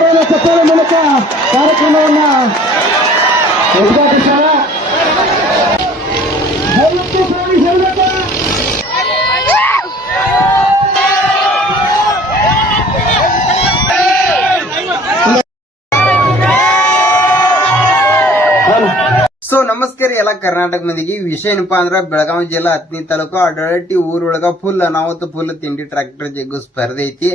ಜೋರಾದ ಚಪ್ಪಾಳೆ ಮೂಲಕ ಕಾರ್ಯಕ್ರಮವನ್ನ ಉದ್ಘಾಟಿಸೋಣ. ಸೊ ನಮಸ್ಕಾರ ಎಲ್ಲ ಕರ್ನಾಟಕ ಮಂದಿಗೆ. ವಿಷಯ ಏನಪ್ಪಾ ಅಂದ್ರ ಬೆಳಗಾವಿ ಜಿಲ್ಲಾ ಹತ್ತನೇ ತಾಲೂಕು ಅಡಳಟ್ಟಿ ಊರೊಳಗ ಫುಲ್ ಅನಾಹುತ ಫುಲ್ ತಿಂಡಿ ಟ್ರಾಕ್ಟರ್ ಜಗ್ಗು ಸ್ಪರ್ಧೆ ಐತಿ.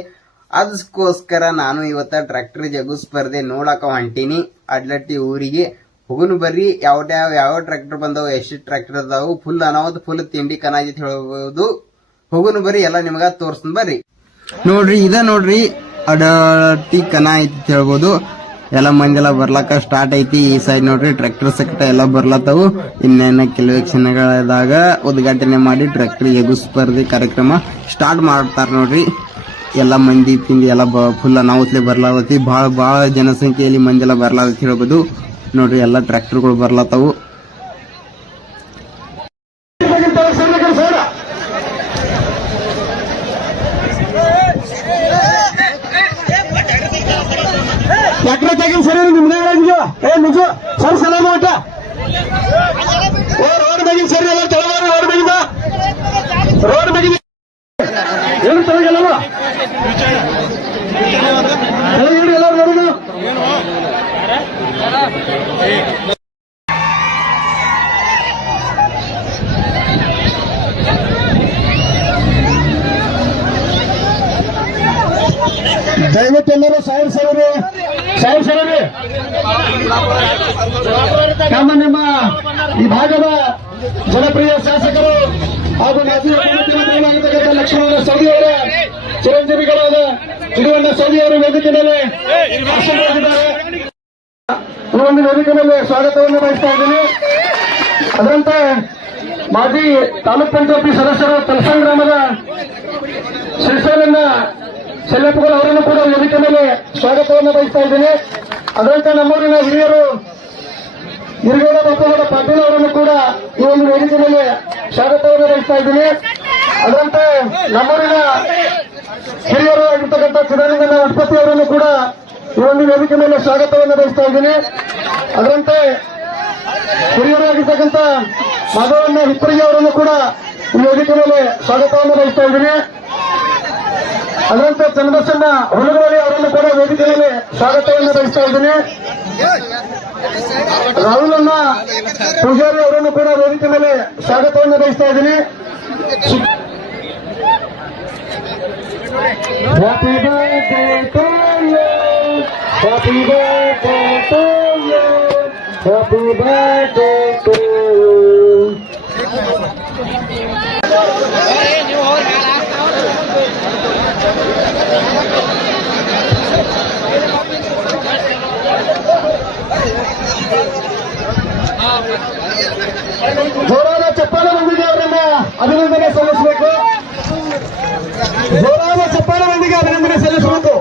ಅದಕ್ಕೋಸ್ಕರ ನಾನು ಇವತ್ತ ಟ್ರಾಕ್ಟರ್ ಜಗ್ಗು ಸ್ಪರ್ಧೆ ನೋಡಾಕ ಹೊಂಟೀನಿ ಅಡ್ಲಟ್ಟಿ ಊರಿಗೆ. ಹೋಗುನು ಬರ್ರಿ, ಯಾವ ಟ್ರಾಕ್ಟರ್ ಬಂದವು, ಎಷ್ಟು ಟ್ರಾಕ್ಟರ್ ಅದಾವು, ಫುಲ್ ಅನಾಹುತ ಫುಲ್ ತಿಂಡಿ ಕನಾಗಿತ್ ಹೇಳ್ಬಹುದು. ಹೋಗುನು ಬರ್ರಿ, ಎಲ್ಲ ನಿಮಗ ತೋರ್ಸ್ತನ್ ಬರ್ರಿ. ನೋಡ್ರಿ ಇದ ನೋಡ್ರಿ ಅಡಳಟ್ಟಿ ಕನ ಐತಿ ಹೇಳ್ಬೋದು. ಎಲ್ಲ ಮಂದಿಲ್ಲ ಬರ್ಲಾಕ ಸ್ಟಾರ್ಟ್ ಐತಿ. ಈ ಸೈಡ್ ನೋಡ್ರಿ ಟ್ರ್ಯಾಕ್ಟರ್ ಸಕಟ ಎಲ್ಲ ಬರ್ಲತ್ತವು. ಇನ್ನೇನ ಕೆಲವೇ ಕ್ಷಣಗಳದಾಗ ಉದ್ಘಾಟನೆ ಮಾಡಿ ಟ್ರ್ಯಾಕ್ಟರ್ ಎಗು ಸ್ಪರ್ಧೆ ಕಾರ್ಯಕ್ರಮ ಸ್ಟಾರ್ಟ್ ಮಾಡ್ತಾರ ನೋಡ್ರಿ. ಎಲ್ಲ ಮಂದಿ ತಿಂಡಿ ಎಲ್ಲ ಫುಲ್ ಅನಾಹುತ್ಲೆ ಬರ್ಲಾತತಿ. ಬಹಳ ಜನಸಂಖ್ಯೆಯಲ್ಲಿ ಮಂದಿ ಎಲ್ಲ ಬರ್ಲಾತ ಹೇಳ್ಬೋದು. ನೋಡ್ರಿ ಎಲ್ಲ ಟ್ರ್ಯಾಕ್ಟರ್ಗಳು ಬರ್ಲತ್ತವು. ಟ್ರ್ಯಾಕ್ಟರ್ ತೆಗಿನ್ ಸರಿ ನಿಮ್ದೇ ನಿಜ ಸರ್ ಸಲಾಮ ಊಟ ರೋಡ್ ಬೇಗಿನ ಸರಿ ಎಲ್ಲ ಚಲವಾರ ರೋಡ್ ಬೇಗಿದ ಏನು ತಳಗಲ್ಲವ ಎಲ್ಲ ನೋಡಿದ ದಯವಿಟ್ಟು ಎಲ್ಲರೂ ಸಾವಿರ ನಿಮ್ಮ ಈ ಭಾಗದ ಜನಪ್ರಿಯ ಶಾಸಕರು ಹಾಗೂ ಮಾಜಿ ಮುಖ್ಯಮಂತ್ರಿಗಳಾಗಿರ್ತಕ್ಕಂಥ ಲಕ್ಷ್ಮಣ ಸವದಿ ಅವರ ಚಿರಂಜೀವಿಗಳಾದ ಚಿರುವಣ್ಣ ಸವದಿ ಅವರು ವೇದಿಕೆ ಮೇಲೆ ಆಸೀನರಾಗಿದ್ದಾರೆ. ಈ ಒಂದು ವೇದಿಕೆ ಮೇಲೆ ಸ್ವಾಗತವನ್ನು ಬಯಸ್ತಾ ಇದ್ದೀನಿ. ಅದರಂತೆ ಮಾಜಿ ತಾಲೂಕ್ ಪಂಚಾಯತಿ ಸದಸ್ಯರು ತಲಸಂಗ್ ಗ್ರಾಮದ ಶ್ರೀಶೈಲನ್ನ ಶೆಲ್ಲಪ್ಪಗಳು ಅವರನ್ನು ಕೂಡ ವೇದಿಕೆ ಮೇಲೆ ಸ್ವಾಗತವನ್ನು ಬಯಸ್ತಾ ಇದ್ದೀನಿ. ಅದರಂತೆ ನಮ್ಮೂರಿನ ಹಿರಿಯರು ಹಿರಿಗೌಡ ಬಪ್ಪಗೌಡ ಪಾಟೀಲ್ ಅವರನ್ನು ಕೂಡ ಈ ಒಂದು ವೇದಿಕೆ ಮೇಲೆ ಸ್ವಾಗತವನ್ನು ಬಯಸ್ತಾ ಇದ್ದೀನಿ. ಅದರಂತೆ ನಮ್ಮೂರಿನ ಹಿರಿಯರು ಆಗಿರ್ತಕ್ಕಂಥ ಚಿದಾನಂದ ಉತ್ಪತ್ತಿ ಅವರನ್ನು ಕೂಡ ಈ ಒಂದು ವೇದಿಕೆ ಮೇಲೆ ಸ್ವಾಗತವನ್ನು ಬಯಸ್ತಾ ಇದ್ದೀನಿ. ಅದರಂತೆ ಹಿರಿಯರು ಆಗಿರ್ತಕ್ಕಂಥ ಮಾಧವಣ್ಣ ಹಿಪ್ಪರಿಗೆ ಅವರನ್ನು ಕೂಡ ಈ ವೇದಿಕೆ ಮೇಲೆ ಸ್ವಾಗತವನ್ನು ಬಯಸ್ತಾ ಇದ್ದೀನಿ. ಅದರಂತೆ ಚನ್ನಬಸಣ್ಣ ಹುಲಗಳಿ ಅವರನ್ನು ಕೂಡ ವೇದಿಕೆ ಮೇಲೆ ಸ್ವಾಗತವನ್ನು ಬಯಸ್ತಾ ಇದ್ದೀನಿ. ರಾಹುಲಣ್ಣ ಪೂಜಾರಿ ಅವರನ್ನು ಕೂಡ ವೇದಿಕೆ ಮೇಲೆ ಸ್ವಾಗತವನ್ನು ಬಯಸ್ತಾ ಇದ್ದೀನಿ. Happy birthday to you, happy birthday to you, happy birthday to you. ಜೋರಾದ ಚಪ್ಪಾಳೆ ಮಂದಿಗೆ ಅವರನ್ನ ಅಭಿನಂದನೆ ಸಲ್ಲಿಸಬೇಕು. ಜೋರಾದ ಚಪ್ಪಾಳೆ ಮಂದಿಗೆ ಅಭಿನಂದನೆ ಸಲ್ಲಿಸಬೇಕು.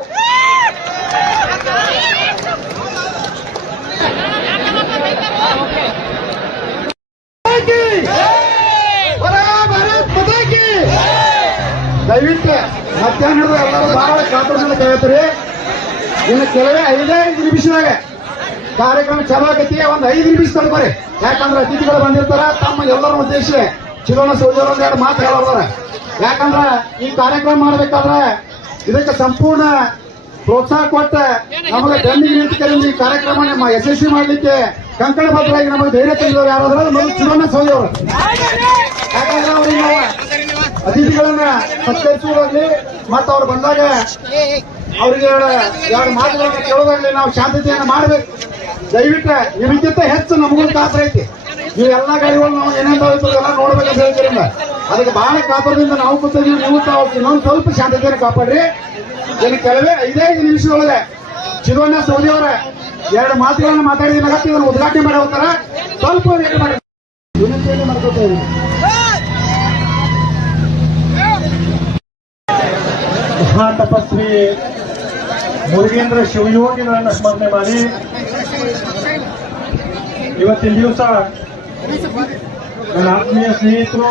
ದಯವಿಟ್ಟು ಮಧ್ಯಾಹ್ನದ ಎಲ್ಲರೂ ಬಹಳ ಕಾತುರದಿಂದ ಕೇಳ್ತೀರಿ. ಇನ್ನು ಕೆಲವೇ 5 ನಿಮಿಷದಾಗ ಕಾರ್ಯಕ್ರಮ ಚಾಲು ಆಗೈತಿ. ಒಂದು 5 ನಿಮಿಷ ತಡ್ಕೋರಿ. ಯಾಕಂದ್ರೆ ಅತಿಥಿಗಳು ಬಂದಿರ್ತಾರ. ತಮ್ಮ ಎಲ್ಲರ ಉದ್ದೇಶ ಚಿರೋಣ ಸೋಜರ್ ಒಂದೆರಡು ಮಾತು ಹೇಳೋದಾರ. ಯಾಕಂದ್ರ ಈ ಕಾರ್ಯಕ್ರಮ ಮಾಡಬೇಕಾದ್ರೆ ಇದಕ್ಕೆ ಸಂಪೂರ್ಣ ಪ್ರೋತ್ಸಾಹ ಕೊಟ್ಟ ನಮಗೆ ಬೆನ್ನಿಗೆ ನಿಂತು ಈ ಕಾರ್ಯಕ್ರಮ ನಮ್ಮ ಯಶಸ್ವಿ ಮಾಡಲಿಕ್ಕೆ ಕಂಕಣ ಬದ್ಧರಾಗಿ ನಮಗೆ ಧೈರ್ಯ ತಂದಿದ್ರು ಯಾರಾದ್ರೂ ಮೊದಲು ಚಿರೋಣ ಸೋಜರ್. ಯಾಕಂದ್ರೆ ಅವ್ರಿಗೆ ನಾವು ಅತಿಥಿಗಳನ್ನ ಸತ್ಕರಿಸುವುದಾಗ್ಲಿ ಮತ್ತು ಅವ್ರು ಬಂದಾಗ ಅವ್ರಿಗೆ ಎರಡು ಮಾತುಗಳನ್ನ ಕೇಳೋದಾಗ್ಲಿ ನಾವು ಶಾಂತತೆಯನ್ನು ಮಾಡಬೇಕು. ದಯವಿಟ್ಟು ನಿಮಗಿಂತ ಹೆಚ್ಚು ನಮಗೂ ಕಾತರ ಐತಿ. ನೀವು ಎಲ್ಲಾ ಗಾಡಿಗಳು ನಾವು ಏನೇನು ಎಲ್ಲ ನೋಡ್ಬೇಕಂತ ಹೇಳ್ತೀರಿಂದ ಅದಕ್ಕೆ ಬಹಳ ಕಾತರದಿಂದ ನಾವು ಕೂತಿದ್ದೀವಿ. ನೀವು ತಾವು ಇನ್ನೊಂದು ಸ್ವಲ್ಪ ಶಾಂತತೆಯನ್ನು ಕಾಪಾಡ್ರಿ. ಇನ್ನು ಕೆಲವೇ 5 ನಿಮಿಷದೊಳಗೆ ಚಿರೋಣ್ಣ ಸೌದಿ ಅವರ 2 ಮಾತುಗಳನ್ನ ಮಾತಾಡಿದ ಇದನ್ನು ಉದ್ಘಾಟನೆ ಮಾಡಿ ಹೋಗ್ತಾರ. ಸ್ವಲ್ಪ ವೇಟ್ ಮಾಡಿ ವಿನಂತಿಯನ್ನು ಮಾಡ್ಕೊತಾ ಇದ್ದೀವಿ. ತಪಸ್ವಿ ಮುರುಗೇಂದ್ರ ಶಿವಯೋಗಿಗಳನ್ನ ಸ್ಮರಣೆ ಮಾಡಿ ಇವತ್ತಿನ ದಿವಸ ನನ್ನ ಆತ್ಮೀಯ ಸ್ನೇಹಿತರು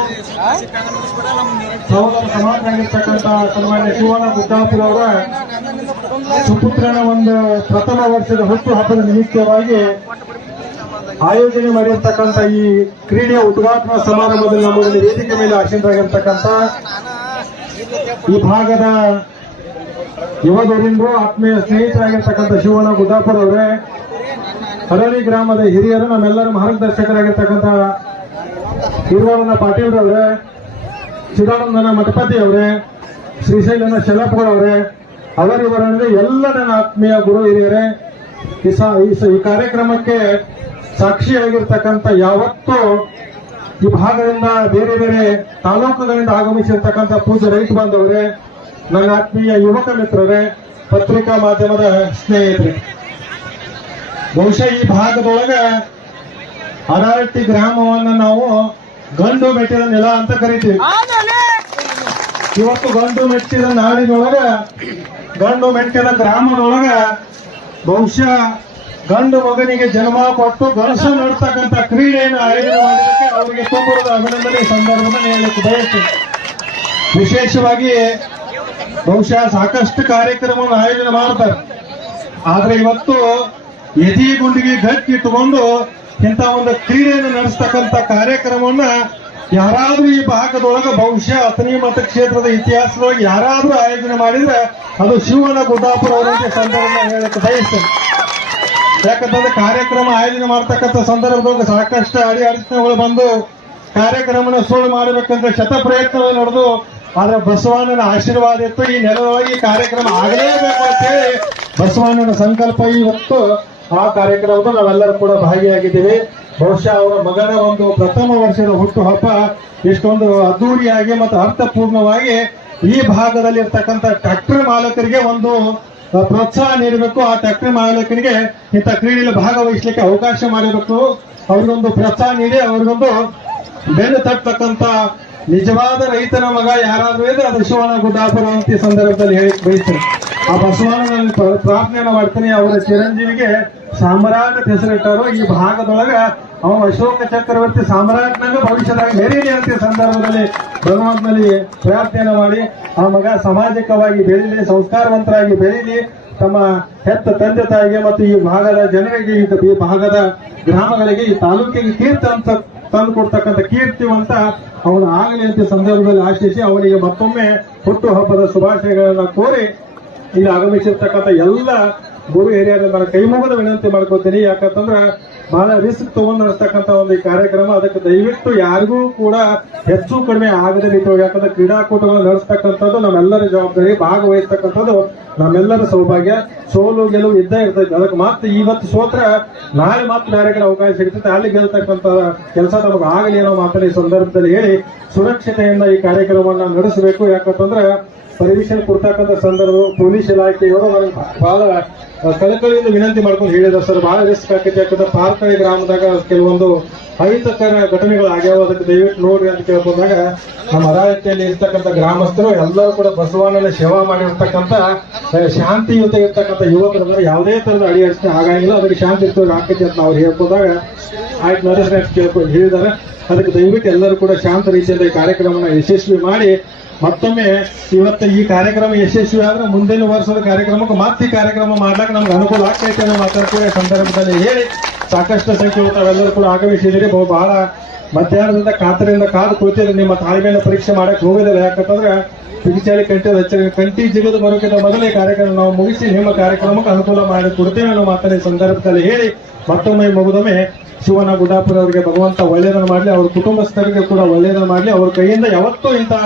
ಸಹೋದರ ಸಮಾಜವಾಗಿರ್ತಕ್ಕಂಥ ಸನ್ಮಾನ್ಯ ಶಿವಣ್ಣ ಗುಡ್ಡಾಪುರ ಅವರ ಸುಪುತ್ರನ ಒಂದು ಪ್ರಥಮ ವರ್ಷದ ಹುಟ್ಟು ಹಬ್ಬದ ನಿಮಿತ್ತವಾಗಿ ಆಯೋಜನೆ ಮಾಡಿರ್ತಕ್ಕಂಥ ಈ ಕ್ರೀಡೆಯ ಉದ್ಘಾಟನಾ ಸಮಾರಂಭದಲ್ಲಿ ನಮ್ಮಲ್ಲಿ ವೇದಿಕೆ ಮೇಲೆ ಆಸೀನರಾಗಿರ್ತಕ್ಕಂಥ ಈ ಭಾಗದ ಯುವಧುರೀಣರು ಆತ್ಮೀಯ ಸ್ನೇಹಿತರಾಗಿರ್ತಕ್ಕಂಥ ಶಿವಣ್ಣ ಗುಡ್ಡಾಪುರ ಅವರೇ, ಹರಳಿ ಗ್ರಾಮದ ಹಿರಿಯರು, ನಮ್ಮೆಲ್ಲರ ಮಾರ್ಗದರ್ಶಕರಾಗಿರ್ತಕ್ಕಂಥ ಹಿರುವಣ್ಣ ಪಾಟೀಲ್ ಅವರೇ, ಚಿದಾನಂದನ ಮಠಪತಿ ಅವರೇ, ಶ್ರೀಶೈಲನ ಶೆಲ್ಲಪ್ಪಗೌಡ ಅವರೇ, ಅವರಿವರಂದ್ರೆ ಎಲ್ಲ ನನ್ನ ಆತ್ಮೀಯ ಗುರು ಹಿರಿಯರೇ, ಈ ಕಾರ್ಯಕ್ರಮಕ್ಕೆ ಸಾಕ್ಷಿಯಾಗಿರ್ತಕ್ಕಂಥ ಯಾವತ್ತೂ ಈ ಭಾಗದಿಂದ ಬೇರೆ ಬೇರೆ ತಾಲೂಕುಗಳಿಂದ ಆಗಮಿಸಿರ್ತಕ್ಕಂಥ ಪೂಜ್ಯ ರೈತ ಬಾಂಧವರೇ, ನನ್ನ ಆತ್ಮೀಯ ಯುವಕ ಮಿತ್ರರೇ, ಪತ್ರಿಕಾ ಮಾಧ್ಯಮದ ಸ್ನೇಹಿತರೆ, ಬಹುಶಃ ಈ ಭಾಗದೊಳಗ ಅರಾವಟ್ಟಿ ಗ್ರಾಮವನ್ನು ನಾವು ಗಂಡು ಮೆಟ್ಟಿದ ನೆಲ ಅಂತ ಕರಿತೀವಿ. ಇವತ್ತು ಗಂಡು ಮೆಟ್ಟಿದ ನಾಡಿನೊಳಗ, ಗಂಡು ಮೆಟ್ಟಿದ ಗ್ರಾಮದೊಳಗ ಬಹುಶಃ ಗಂಡು ಮಗನಿಗೆ ಜನ್ಮ ಕೊಟ್ಟು ಗಣಸ ನೋಡ್ತಕ್ಕಂಥ ಕ್ರೀಡೆಯನ್ನು ಆಯೋಜನೆ ಮಾಡೋದಕ್ಕೆ ಅವರಿಗೆ ತುಂಬದ ಅಭಿನಂದನೆ ಸಂದರ್ಭದಲ್ಲಿ ಹೇಳಲಿಕ್ಕೆ ಬಯಸ್ತೀನಿ. ವಿಶೇಷವಾಗಿ ಬಹುಶಃ ಸಾಕಷ್ಟು ಕಾರ್ಯಕ್ರಮವನ್ನು ಆಯೋಜನೆ ಮಾಡ್ತಾರೆ, ಆದ್ರೆ ಇವತ್ತು ಎದಿ ಗುಂಡಿಗೆ ಗಟ್ಟಿಟ್ಟುಕೊಂಡು ಇಂಥ ಒಂದು ಕ್ರೀಡೆಯನ್ನು ನಡೆಸ್ತಕ್ಕಂಥ ಕಾರ್ಯಕ್ರಮವನ್ನ ಯಾರಾದ್ರೂ ಈ ಭಾಗದೊಳಗೆ ಬಹುಶಃ ಅಥಣಿ ಮತಕ್ಷೇತ್ರದ ಇತಿಹಾಸದೊಳಗೆ ಯಾರಾದ್ರೂ ಆಯೋಜನೆ ಮಾಡಿದ್ರೆ ಅದು ಶಿವಣ್ಣ ಗುಡ್ಡಾಪುರ ಅವರಿಗೆ ಸಂದರ್ಭ ಹೇಳಕ್ಕೆ ಬಯಸ್ತೇನೆ. ಯಾಕಂತಂದ್ರೆ ಕಾರ್ಯಕ್ರಮ ಆಯೋಜನೆ ಮಾಡ್ತಕ್ಕಂಥ ಸಂದರ್ಭದೊಳಗೆ ಸಾಕಷ್ಟು ಅಡಚಣೆಗಳು ಬಂದು ಕಾರ್ಯಕ್ರಮನ ಸುಳ್ಳು ಮಾಡಬೇಕಂತ ಶತ ಪ್ರಯತ್ನಗಳು ನಡೆದು, ಆದ್ರೆ ಬಸವಣ್ಣನ ಆಶೀರ್ವಾದ ಇತ್ತು, ಈ ನೆಲದೊಳಗೆ ಈ ಕಾರ್ಯಕ್ರಮ ಆಗಲೇಬೇಕು ಅಂತ ಹೇಳಿ ಬಸವಣ್ಣನ ಸಂಕಲ್ಪ ಇವತ್ತು ಆ ಕಾರ್ಯಕ್ರಮದ ನಾವೆಲ್ಲರೂ ಕೂಡ ಭಾಗಿಯಾಗಿದ್ದೀವಿ. ಬಹುಶಃ ಅವರ ಮಗನ ಒಂದು ಪ್ರಥಮ ವರ್ಷದ ಹುಟ್ಟು ಹಬ್ಬ ಇಷ್ಟೊಂದು ಅದ್ದೂರಿಯಾಗಿ ಮತ್ತು ಅರ್ಥಪೂರ್ಣವಾಗಿ ಈ ಭಾಗದಲ್ಲಿ ಇರ್ತಕ್ಕಂಥ ಟ್ರ್ಯಾಕ್ಟರ್ ಮಾಲಕರಿಗೆ ಒಂದು ಪ್ರೋತ್ಸಾಹ ನೀಡಬೇಕು. ಆ ಟ್ರ್ಯಾಕ್ಟರ್ ಮಾಲಕರಿಗೆ ಇಂಥ ಕ್ರೀಡೆಯಲ್ಲಿ ಭಾಗವಹಿಸಲಿಕ್ಕೆ ಅವಕಾಶ ಮಾಡಬೇಕು. ಅವ್ರಿಗೊಂದು ಪ್ರೋತ್ಸಾಹ ನೀಡಿ ಅವ್ರಿಗೊಂದು ಬೆನ್ನು ತಟ್ಟತಕ್ಕಂಥ ನಿಜವಾದ ರೈತನ ಮಗ ಯಾರಾದ್ರೂ ಇದ್ರೆ ಅದು ಶಿವಣ್ಣ ಗುಡ್ಡಾಪುರ ಅಂತ ಈ ಸಂದರ್ಭದಲ್ಲಿ ಹೇಳಿ ಬಯಸ್ತೇನೆ. ಆ ಬಸವಣ್ಣನಲ್ಲಿ ಪ್ರಾರ್ಥನೆಯನ್ನು ಮಾಡ್ತೀನಿ, ಅವರ ಚಿರಂಜೀವಿಗೆ ಸಾಮ್ರಾಟ್ ಹೆಸರಿಟ್ಟರು. ಈ ಭಾಗದೊಳಗ ಅವನು ಅಶೋಕ ಚಕ್ರವರ್ತಿ ಸಾಮ್ರಾಟ್ನಾಗ ಭವಿಷ್ಯದಾಗ ಮೆರೀಲಿ ಅಂತ ಸಂದರ್ಭದಲ್ಲಿ ಭಗವಂತನಲ್ಲಿ ಪ್ರಾರ್ಥನೆಯನ್ನು ಮಾಡಿ ಆ ಮಗ ಸಾಮಾಜಿಕವಾಗಿ ಬೆಳೀಲಿ, ಸಂಸ್ಕಾರವಂತರಾಗಿ ಬೆಳೀಲಿ, ತಮ್ಮ ಹೆತ್ತ ತಂದೆ ತಾಯಿಗೆ ಮತ್ತು ಈ ಭಾಗದ ಜನರಿಗೆ, ಈ ಭಾಗದ ಗ್ರಾಮಗಳಿಗೆ, ಈ ತಾಲೂಕಿಗೆ ಕೀರ್ತಿ ಅಂತ ತಂದು ಕೊಡ್ತಕ್ಕಂಥ ಕೀರ್ತಿವಂತ ಅವನು ಆಗಲಿ ಅಂತ ಸಂದರ್ಭದಲ್ಲಿ ಆಶಿಸಿ ಅವನಿಗೆ ಮತ್ತೊಮ್ಮೆ ಹುಟ್ಟು ಹಬ್ಬದ ಶುಭಾಶಯಗಳನ್ನ ಕೋರಿ ಇಲ್ಲಿ ಆಗಮಿಸಿರ್ತಕ್ಕಂಥ ಎಲ್ಲ ಗುರು ಹಿರಿಯರ ನಾನು ಕೈ ಮುಗಿದ ವಿನಂತಿ ಮಾಡ್ಕೊತೀನಿ. ಯಾಕಂತಂದ್ರೆ ಬಹಳ ರಿಸ್ಕ್ ತಗೊಂಡು ನಡೆಸ್ತಕ್ಕಂಥ ಒಂದು ಈ ಕಾರ್ಯಕ್ರಮ, ಅದಕ್ಕೆ ದಯವಿಟ್ಟು ಯಾರಿಗೂ ಕೂಡ ಹೆಚ್ಚು ಕಡಿಮೆ ಆಗದ ರೀತಿ, ಯಾಕಂದ್ರೆ ಕ್ರೀಡಾಕೂಟಗಳನ್ನು ನಡೆಸ್ತಕ್ಕಂಥದ್ದು ನಮ್ಮೆಲ್ಲರ ಜವಾಬ್ದಾರಿ, ಭಾಗವಹಿಸ್ತಕ್ಕಂಥದ್ದು ನಮ್ಮೆಲ್ಲರ ಸೌಭಾಗ್ಯ. ಸೋಲು ಗೆಲುವು ಇದ್ದೇ ಇರ್ತೈತೆ, ಅದಕ್ಕೆ ಮತ್ತೆ ಇವತ್ತು ಸೋತ್ರ ನಾಳೆ ಮತ್ತೆ ಬೇರೆ ಕಡೆ ಅವಕಾಶ ಸಿಗ್ತೈತೆ, ಅಲ್ಲಿ ಗೆಲ್ತಕ್ಕಂಥ ಕೆಲಸ ನಮಗೆ ಆಗಲಿ ಅನ್ನೋ ಮಾತನ್ನ ಈ ಸಂದರ್ಭದಲ್ಲಿ ಹೇಳಿ ಸುರಕ್ಷತೆಯಿಂದ ಈ ಕಾರ್ಯಕ್ರಮವನ್ನು ನಡೆಸಬೇಕು. ಯಾಕಂತಂದ್ರೆ ಪರ್ಮಿಷನ್ ಕೊಡ್ತಕ್ಕಂಥ ಸಂದರ್ಭ ಪೊಲೀಸ್ ಇಲಾಖೆಯವರು ನನಗೆ ಬಹಳ ಕಳಕಳಿಯಿಂದ ವಿನಂತಿ ಮಾಡ್ಕೊಂಡು ಹೇಳಿದ್ರು, ಸರ್ ಬಹಳ ರಿಸ್ಕ್ ಆಕೈತಿ, ಯಾಕಂದ್ರೆ ಪಾರ್ಕಳಿ ಗ್ರಾಮದಾಗ ಕೆಲವೊಂದು ಅಹಿತಕರ ಘಟನೆಗಳು ಆಗ್ಯಾವ, ಅದಕ್ಕೆ ದಯವಿಟ್ಟು ನೋಡ್ರಿ ಅಂತ ಕೇಳ್ಕೊಂಡಾಗ ನಮ್ಮ ಅರಾವತಿಯಲ್ಲಿ ಇರ್ತಕ್ಕಂಥ ಗ್ರಾಮಸ್ಥರು ಎಲ್ಲರೂ ಕೂಡ ಬಸವಣ್ಣನ ಸೇವಾ ಮಾಡಿರ್ತಕ್ಕಂಥ ಶಾಂತಿಯುತ ಇರ್ತಕ್ಕಂಥ ಯುವಕರು ಯಾವುದೇ ತರದ ಅಡಿಯಡಿಕೆ ಆಗಂಗಿಲ್ಲ, ಅದಕ್ಕೆ ಶಾಂತಿ ಇರ್ತದೆ ಆಕೈತಿ ಅಂತ ನಾವು ಹೇಳ್ಕೊಂಡಾಗ ಆಯ್ತು ನಡೆಸ್ರಿ ಅಂತ ಕೇಳ್ಕೊಂಡು ಹೇಳಿದ್ದಾರೆ. ಅದಕ್ಕೆ ದಯವಿಟ್ಟು ಎಲ್ಲರೂ ಕೂಡ ಶಾಂತ ರೀತಿಯಿಂದ ಈ ಕಾರ್ಯಕ್ರಮನ ಯಶಸ್ವಿ ಮಾಡಿ ಮತ್ತೊಮ್ಮೆ ಇವತ್ತು ಈ ಕಾರ್ಯಕ್ರಮ ಯಶಸ್ವಿ ಆದ್ರೆ ಮುಂದಿನ ವರ್ಷದ ಕಾರ್ಯಕ್ರಮಕ್ಕೆ ಮತ್ತೆ ಈ ಕಾರ್ಯಕ್ರಮ ಮಾಡ್ಲಿಕ್ಕೆ ನಮ್ಗೆ ಅನುಕೂಲ ಆಗ್ತೈತೆ ಅನ್ನೋ ಮಾತಾಡ್ತೀವಿ ಸಂದರ್ಭದಲ್ಲಿ ಹೇಳಿ ಸಾಕಷ್ಟು ಸಂಖ್ಯೆ ತಾವೆಲ್ಲರೂ ಕೂಡ ಆಗಮಿಸಿದಿರಿ. ಬಹಳ ಮಧ್ಯಾಹ್ನದಿಂದ ಕಾತರಿಂದ ಕಾದು ಕೂತಿದ್ರೆ ನಿಮ್ಮ ತಾಳ್ಮೆಯನ್ನು ಪರೀಕ್ಷೆ ಮಾಡಕ್ ಹೋಗೋದಿಲ್ಲ. ಯಾಕಂತಂದ್ರೆ ಪಿಗಿಚಾಲಿ ಕಂಟಿ ಜಿಗಿದು ಬರೋಕ್ಕಿಂತ ಮೊದಲೇ ಕಾರ್ಯಕ್ರಮ ನಾವು ಮುಗಿಸಿ ನಿಮ್ಮ ಕಾರ್ಯಕ್ರಮಕ್ಕೆ ಅನುಕೂಲ ಮಾಡಿ ಕೊಡ್ತೇವೆ ಅನ್ನೋ ಮಾತನ್ನ ಸಂದರ್ಭದಲ್ಲಿ ಹೇಳಿ ಮತ್ತೊಮ್ಮೆ ಮುಗಿದೊಮ್ಮೆ ಶಿವಣ್ಣ ಗುಡ್ಡಾಪುರ ಅವರಿಗೆ ಭಗವಂತ ಒಳ್ಳೆಯದನ್ನು ಮಾಡಲಿ, ಅವ್ರ ಕುಟುಂಬಸ್ಥರಿಗೆ ಕೂಡ ಒಳ್ಳೆಯದನ್ನು ಮಾಡಲಿ, ಅವ್ರ ಕೈಯಿಂದ ಯಾವತ್ತೂ ಇಂತಹ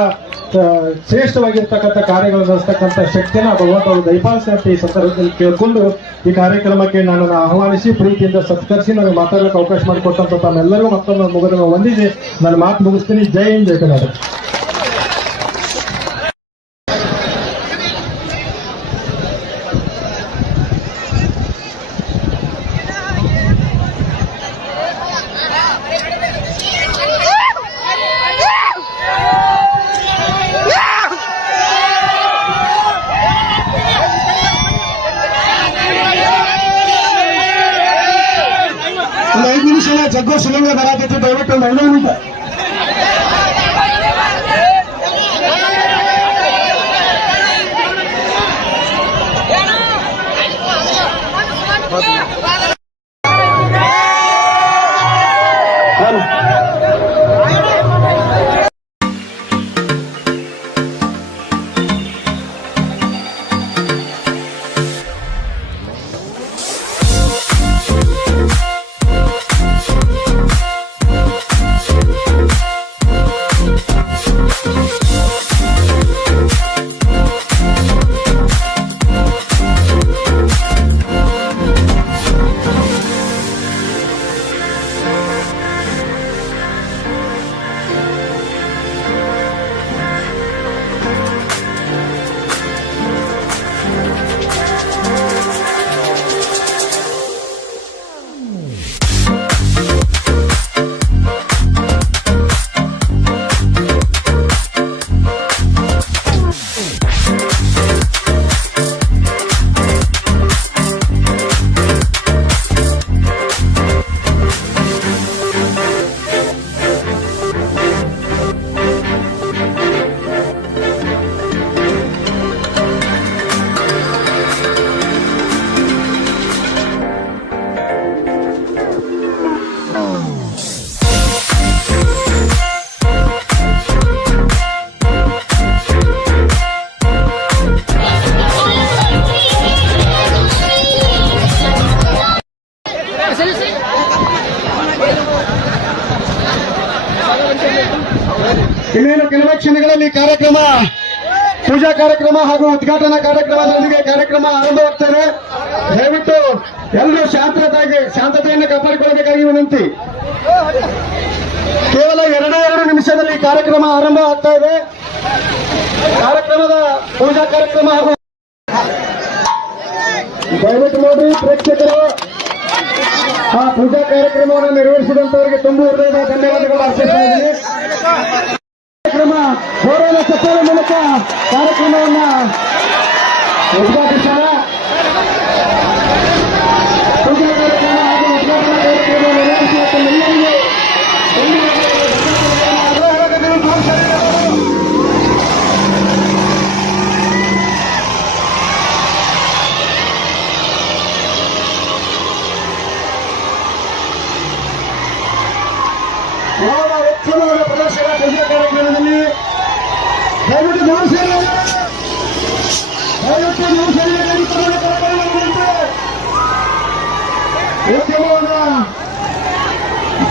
ಶ್ರೇಷ್ಠವಾಗಿರ್ತಕ್ಕಂಥ ಕಾರ್ಯಗಳನ್ನು ನಡೆಸ್ತಕ್ಕಂಥ ಶಕ್ತಿನ ಭಗವಂತ ಅವರು ದಯಪಾಲಿಸಿ ಅಂತ ಈ ಸಂದರ್ಭದಲ್ಲಿ ಕೇಳಿಕೊಂಡು ಈ ಕಾರ್ಯಕ್ರಮಕ್ಕೆ ನನ್ನನ್ನು ಆಹ್ವಾನಿಸಿ ಪ್ರೀತಿಯಿಂದ ಸತ್ಕರಿಸಿ ನನಗೆ ಮಾತಾಡಲಿಕ್ಕೆ ಅವಕಾಶ ಮಾಡಿಕೊಟ್ಟಂತ ತಮ್ಮೆಲ್ಲರಿಗೂ ಮತ್ತೊಮ್ಮೆ ಮುಗಿದ ವಂದಿಸಿ ನನ್ನ ಮಾತು ಮುಗಿಸ್ತೀನಿ. ಜೈ ಹಿಂದ್, ಜೈ ಕರ್ನಾಟಕ. ಒಂದು 5 ನಿಮಿಷ ಜಗ್ಗೋ ಸುಲಂಗ ಬರಾಕೈತಿ, ದಯವಿಟ್ಟು ಒಂದು 5 ನಿಮಿಷ. ಇನ್ನೇನು ಕೆಲವೇ ಕ್ಷಣಗಳಲ್ಲಿ ಕಾರ್ಯಕ್ರಮ, ಪೂಜಾ ಕಾರ್ಯಕ್ರಮ ಹಾಗೂ ಉದ್ಘಾಟನಾ ಕಾರ್ಯಕ್ರಮದೊಂದಿಗೆ ಕಾರ್ಯಕ್ರಮ ಆರಂಭವಾಗ್ತದೆ. ದಯವಿಟ್ಟು ಎಲ್ಲರೂ ಶಾಂತತೆಯನ್ನು ಕಾಪಾಡಿಕೊಳ್ಳಬೇಕಾಗಿ ವಿನಂತಿ. ಕೇವಲ 2 ನಿಮಿಷದಲ್ಲಿ ಕಾರ್ಯಕ್ರಮ ಆರಂಭ ಆಗ್ತಾ ಇದೆ. ಕಾರ್ಯಕ್ರಮದ ಪೂಜಾ ಕಾರ್ಯಕ್ರಮ ಹಾಗೂ ದಯವಿಟ್ಟು ನೋಡಿ ಪ್ರೇಕ್ಷಕರು, ಆ ಪೂಜಾ ಕಾರ್ಯಕ್ರಮವನ್ನು ನಿರ್ವಹಿಸಿದಂತವರಿಗೆ ತುಂಬ ಹೃದಯದ ಧನ್ಯವಾದಗಳು ಅರ್ಪಿಸ್ತಾ ಇದ್ದೀನಿ. ಕಾರ್ಯಕ್ರಮ ಗೌರವ ಚಪ್ಪಾಳೆ ಮೂಲಕ ಕಾರ್ಯಕ್ರಮವನ್ನ ಉದ್ಘಾಟಿಸೋಣ. ಪೂಜಾ ಕಾರ್ಯಕ್ರಮ ಹಾಗೂ ಉದ್ಘಾಟನಾ ಕಾರ್ಯಕ್ರಮ ನಿರ್ವಹಿಸುವ ತಮ್ಮೆಲ್ಲರಿಗೂ ಬಹಳ ಉತ್ತಮವಾದ ಪ್ರದರ್ಶನ ಪೂಜಾ ಕಾರ್ಯಕ್ರಮದಲ್ಲಿ. ದಯವಿಟ್ಟು ನಾವು ಸೇರೋಣ. ಉದ್ಯಮವಾದ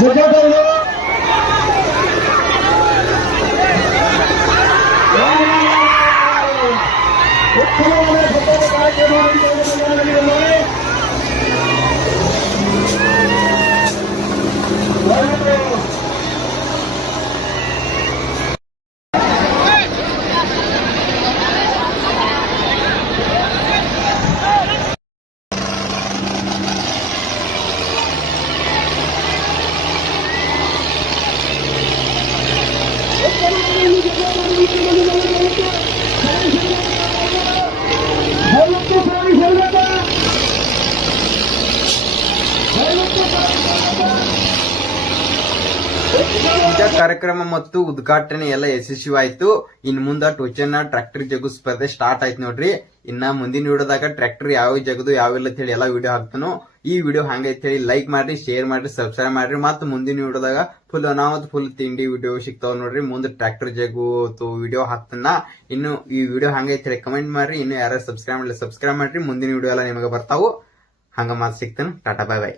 ಜಗತ್ತವರು ಉತ್ತಮವಾದ ಕಾರ್ಯಕ್ರಮ ಪೂಜಾ ಕಾರ್ಯಕ್ರಮ ಮತ್ತು ಉದ್ಘಾಟನೆ ಎಲ್ಲ ಯಶಸ್ವಿಯಾಯ್ತು. ಇನ್ ಮುಂದ ಟೋಚನ್ ಟ್ರ್ಯಾಕ್ಟರ್ ಜಗು ಸ್ಪರ್ಧೆ ಸ್ಟಾರ್ಟ್ ಆಯ್ತು ನೋಡ್ರಿ. ಇನ್ನ ಮುಂದಿನ ವಿಡಿಯೋದಾಗ ಟ್ರ್ಯಾಕ್ಟರ್ ಯಾವ ಜಗದು ಯಾವಿಲ್ಲ ಅಂತ ಹೇಳಿ ಎಲ್ಲಾ ವಿಡಿಯೋ ಹಾಕ್ತಾನು. ಈ ವಿಡಿಯೋ ಹಂಗೈತೆ ಹೇಳಿ ಲೈಕ್ ಮಾಡ್ರಿ, ಶೇರ್ ಮಾಡ್ರಿ, ಸಬ್ಸ್ಕ್ರೈಬ್ ಮಾಡ್ರಿ. ಮತ್ತು ಮುಂದಿನ ವಿಡಿಯೋದಾಗ ಫುಲ್ ತಿಂಡಿ ವಿಡಿಯೋ ಸಿಗ್ತಾವ ನೋಡ್ರಿ. ಮುಂದೆ ಟ್ರ್ಯಾಕ್ಟರ್ ಜಗು ವಿಡಿಯೋ ಹಾಕ್ತಾನ. ಇನ್ನು ಈ ವಿಡಿಯೋ ಹಂಗೈತೆ ಹೇಳಿ ಕಮೆಂಟ್ ಮಾಡ್ರಿ. ಇನ್ನು ಯಾರು ಸಬ್ಸ್ಕ್ರೈಬ್ ಮಾಡ್ರಿ ಮುಂದಿನ ವಿಡಿಯೋ ಎಲ್ಲ ನಿಮಗೆ ಬರ್ತಾವು. ಹಂಗ ಮಾತು ಸಿಗ್ತಾನ. ಟಾಟಾ, ಬಾಯ್ ಬಾಯ್.